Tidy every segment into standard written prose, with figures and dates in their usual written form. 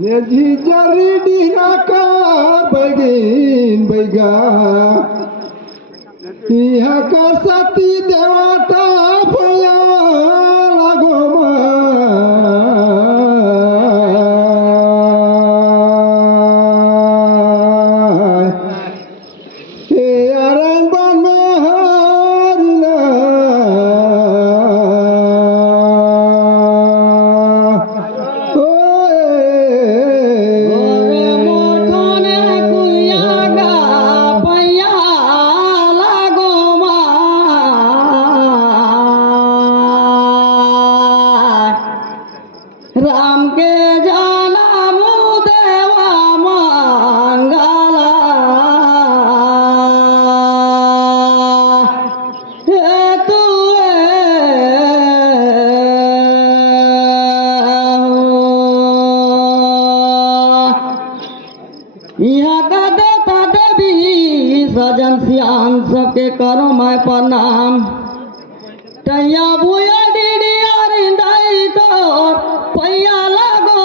नेजी जरी डिराका बगीन बैगा इहा का सती देवता भया लागो हे अरंग बन हरना राम के जाना मुदेवा मंगला हे तू यहाँ का देता देवी सजन सियान सबके करो मैं प्रणाम टैया भूया डीडी और इंदाई तो पैया लगो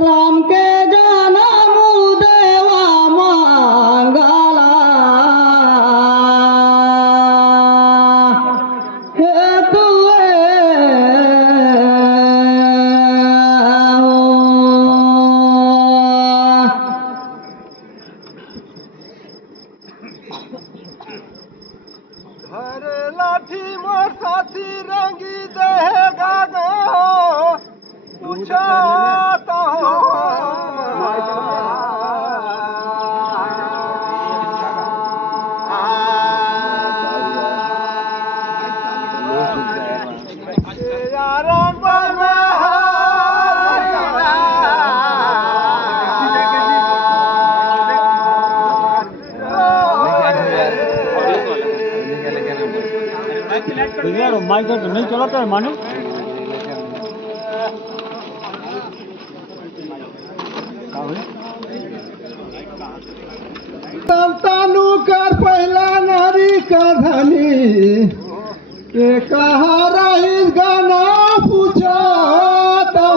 राम के जाना मुदेवा मंगला हे तू हरे लाठी मोर साथी रंगी देगा गो पूछाता माइक नहीं चलाता है मानो तानू कर पहला नारी का धनी के कहा रही गाना पूछा तो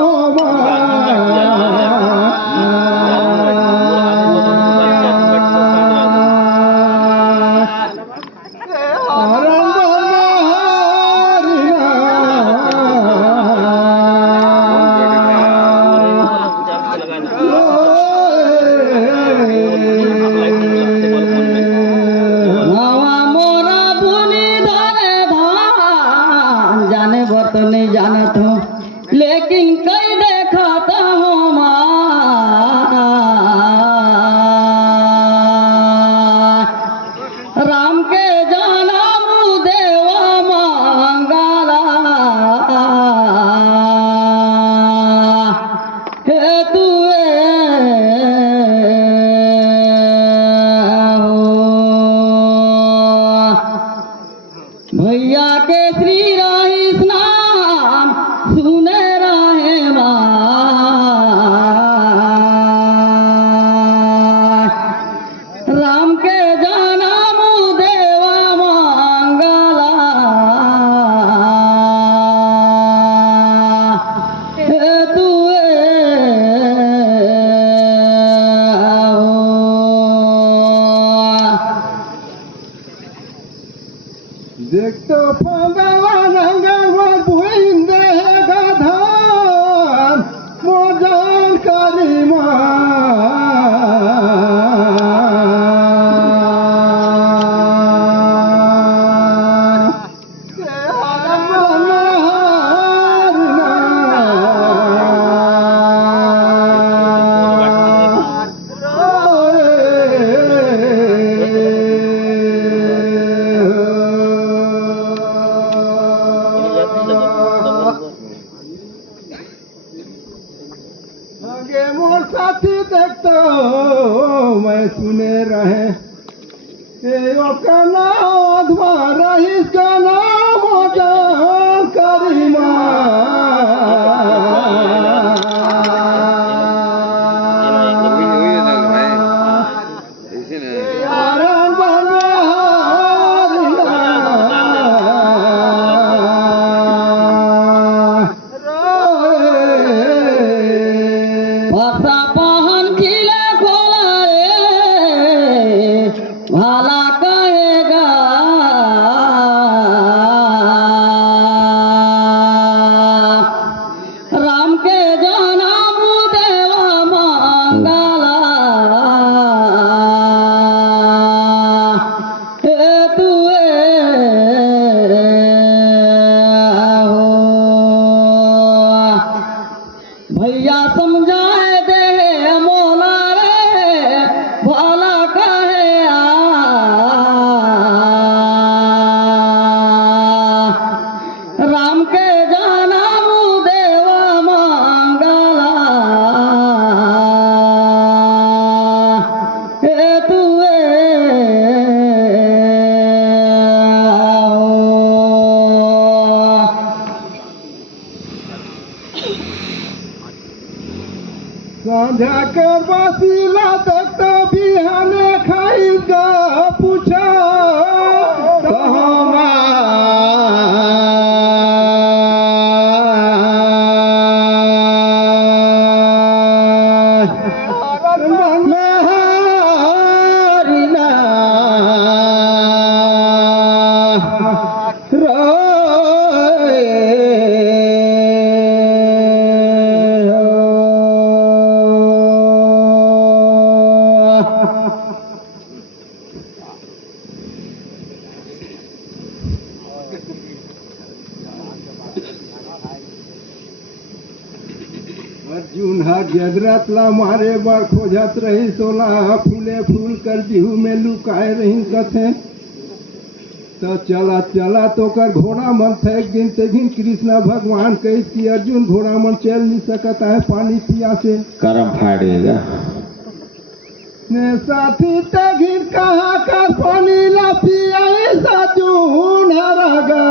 तो नहीं जानत हूँ लेकिन कई देखाता हूँ राम के जाना मुदेवा मंगला हे तू भैया के श्री राही सुने रहे माँ रहे का नाम अधवा रईस का नाम जान करीमा यारन भाषा पहन खिले खोला रे भाला कहेगा राम के जाना देवा मंगला हे तुए हो भैया समझाए दे मोला रे भला कहे राम के जाना देवा मंगला हे तुए संध्या कर बसीला तक तो बिहाने खाई का पूछा अर्जुन हा जगरातला मारे बार खोजत रही सोला फूले फूल कर बिहू में लुकाए रही कथे तो चला चला तो कर घोड़ा मन फेंक गिन ते गिन कृष्णा भगवान कही कि अर्जुन घोड़ा मन चल नहीं सकता है पानी पिया से करम फाड़ेगा ने साथी ते गिन कहा कर पानी ला पिया साजून हरगा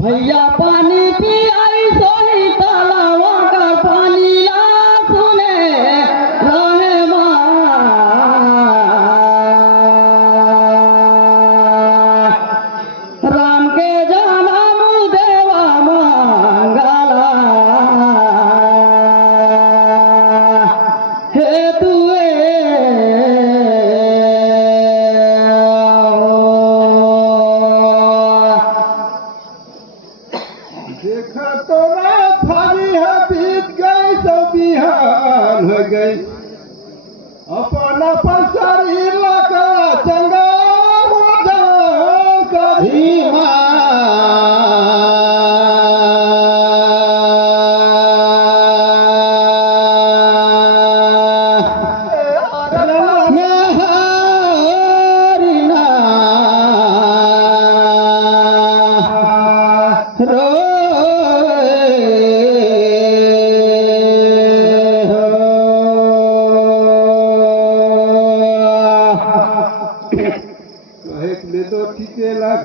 भैया पानी पियाई सोई तलावा कर पानी ला सुने रहे राम के जाना देवा मंगला हे तुए देखा तो रात भारी है बीत गई तो बिहान हो गई अपन अपन शरीर लगा चंगा कभी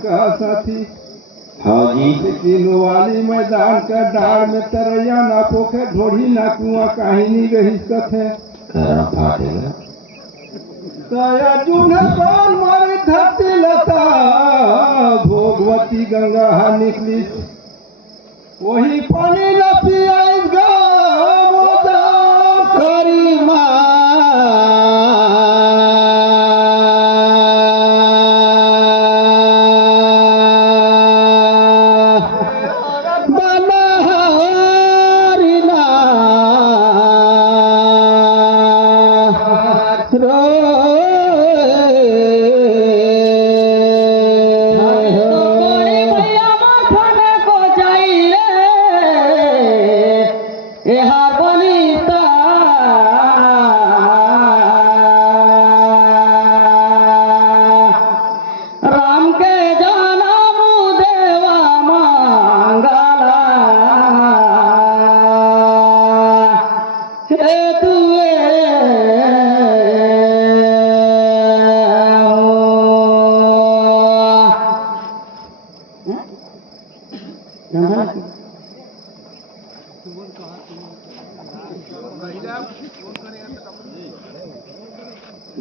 कहा साथी हाँ जी लेकिन वाली मैदान का डार में तरैया ना पोखे ढोढ़ी ना कुआं काहिनी रही कथे करम फाड़ेगा दया जून कौन मारी धरती लता भोगवती गंगा हा निकली वही पानी न पियाई गा मोजा करी बनहरिना भैया माखन को चाहिए यहाँ बनीता राम के जनम देवा मंगला हे तुए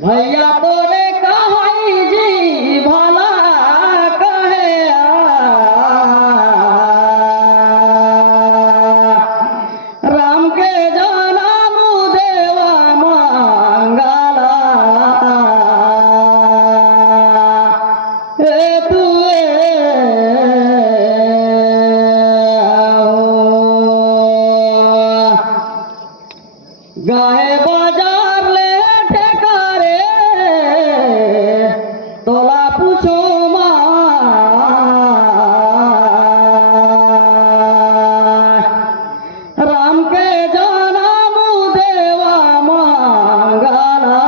भैया तोरे कहाई जी भला कहे राम के जनम देवा मंगला हे तुए गाहे बाजार ले ठेकारे तोला पूछो राम के जनम देवा मंगला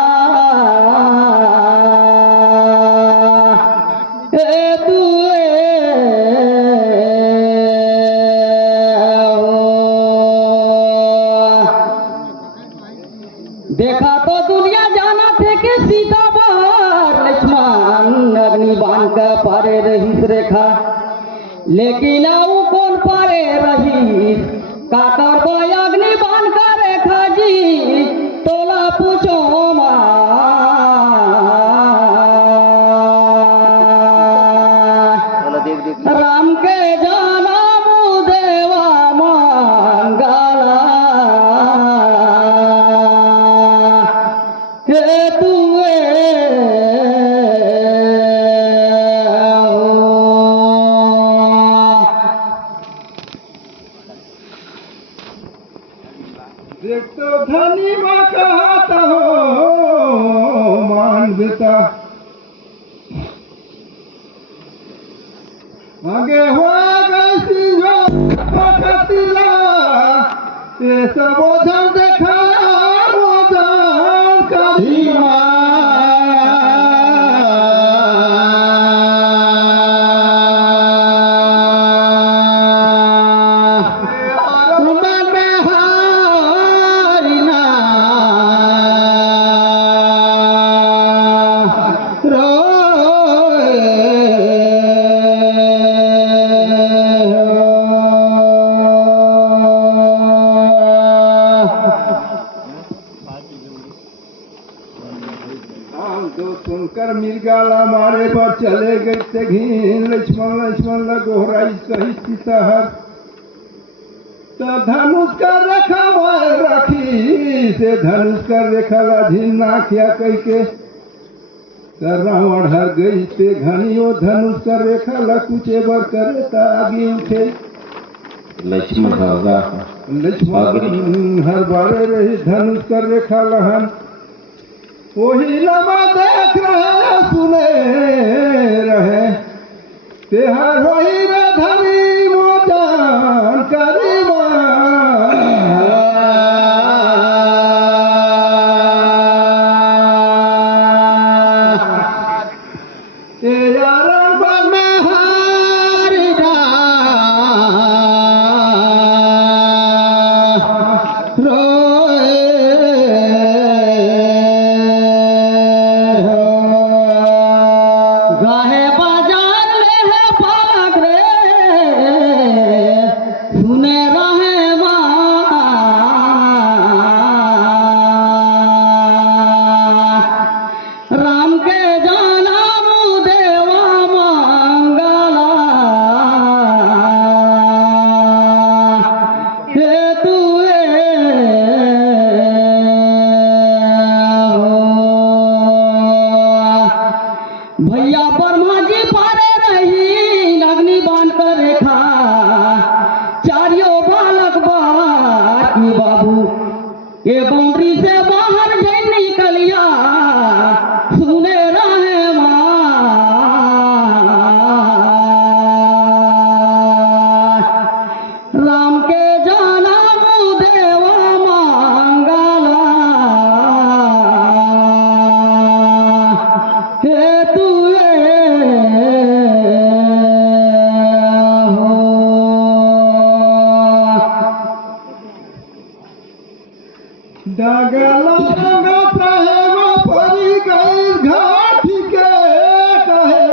हे तुए देखा तो दुनिया जाना थे कि सीता बार लक्ष्मण अग्नि बांध कर पारे रही रेखा लेकिन आऊ कौन पारे रही काकर बोय अग्नि बांध कर रेखा जी तोला पूछो राम के जनम देवा मंगला हे तुए देख तो धनी माँ कहता हो मान देता आगे हुआ गई पकतिला ये सब ओझल देखा ओझल करी तो सुनकर मिर्गाला मारे पर चले गए थे घीन लक्ष्मण लक्ष्मण लगोहराई सही सीताहर तो धनुष का रेखा मोर रखी से धनुष का रेखा लाझी नाखिया कह के रावण हर गई ते घनियो धनुष का रेखा लकुचे बर करे ता आगे उठे लक्ष्मण होगा लक्ष्मण हर बारे रही धनुष का रेखा लहन वही लमा देख रहे सुने रहे तेहार वही रे धनी मोजान करीबा ए यार गाहे बाजार ले है भाग रे गई घाटी के कहे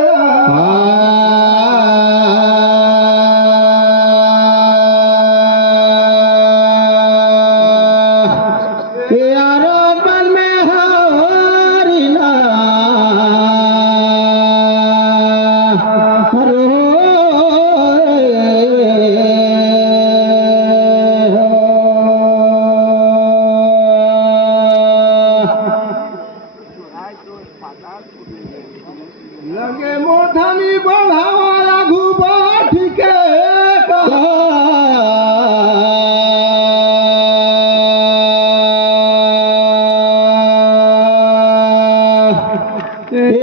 यारो बल में हरी ना लगे मोधनी बढ़ावा घुबा ठीक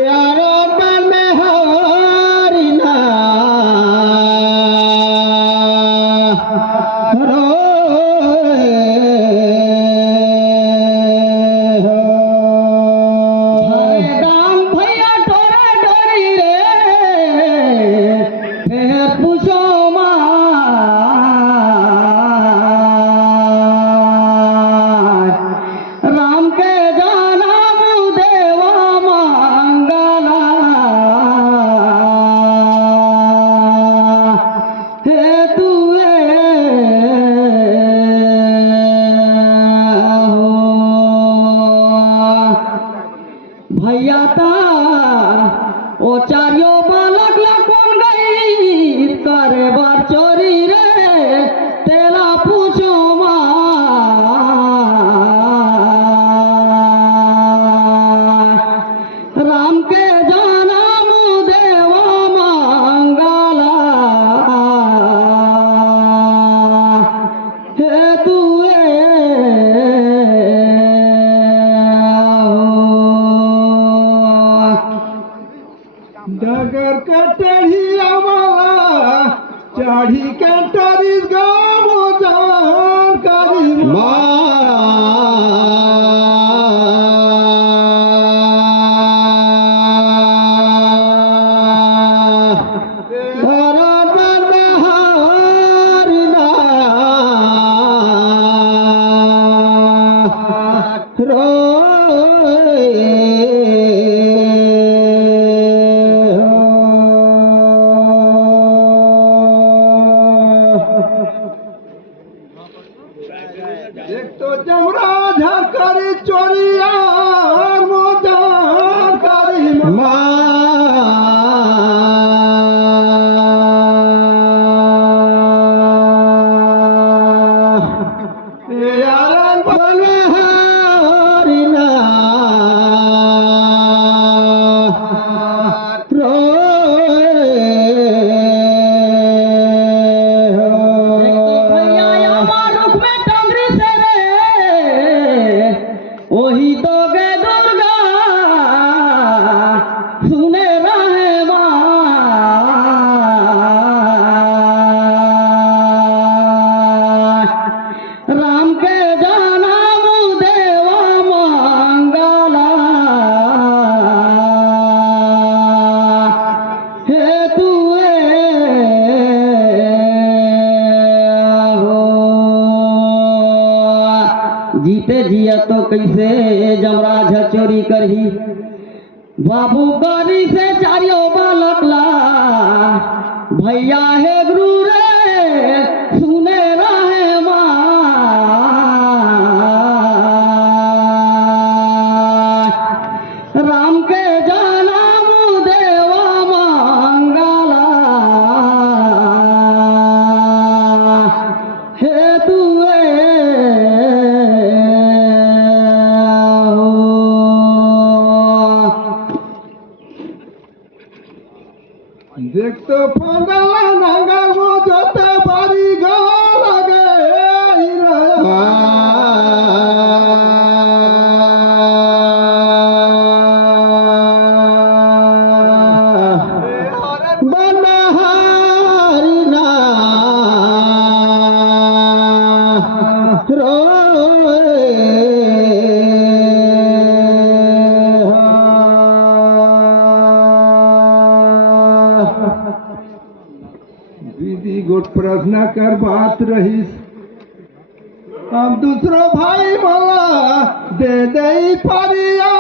यारो बल में हरी ना दाम भैया डोरे डोरी रे फिर पूछो राम के जाना देवा मंगला हे तुए भैया ता ओ चारियो बालक कौन गई करे बार चोरी रे तेला पूछो राम के जाना देवा मंगला हे तुए डगर कटही आम्हाला चाढ़ी के टरी गामो जान करी एक तो जमरा झकरी चोरिया मोजान करी यारन बोले हरिना वही तो गे दुर्गा सुने रहे राम के जाना देवा मंगला हे तुए जीते जिया तो कैसे जमराज चोरी करही बाबू करी से चारियो बालकला भैया हे गुरु रे सुने रहे राम के जाना देवा मंगला हे तुए देख तो फंदला नंगा वो जोते बारी गा लगे बनहरिना दीदी गोट प्रार्थना कर बात रहीस अब दूसरो भाई मला दे दे पारिया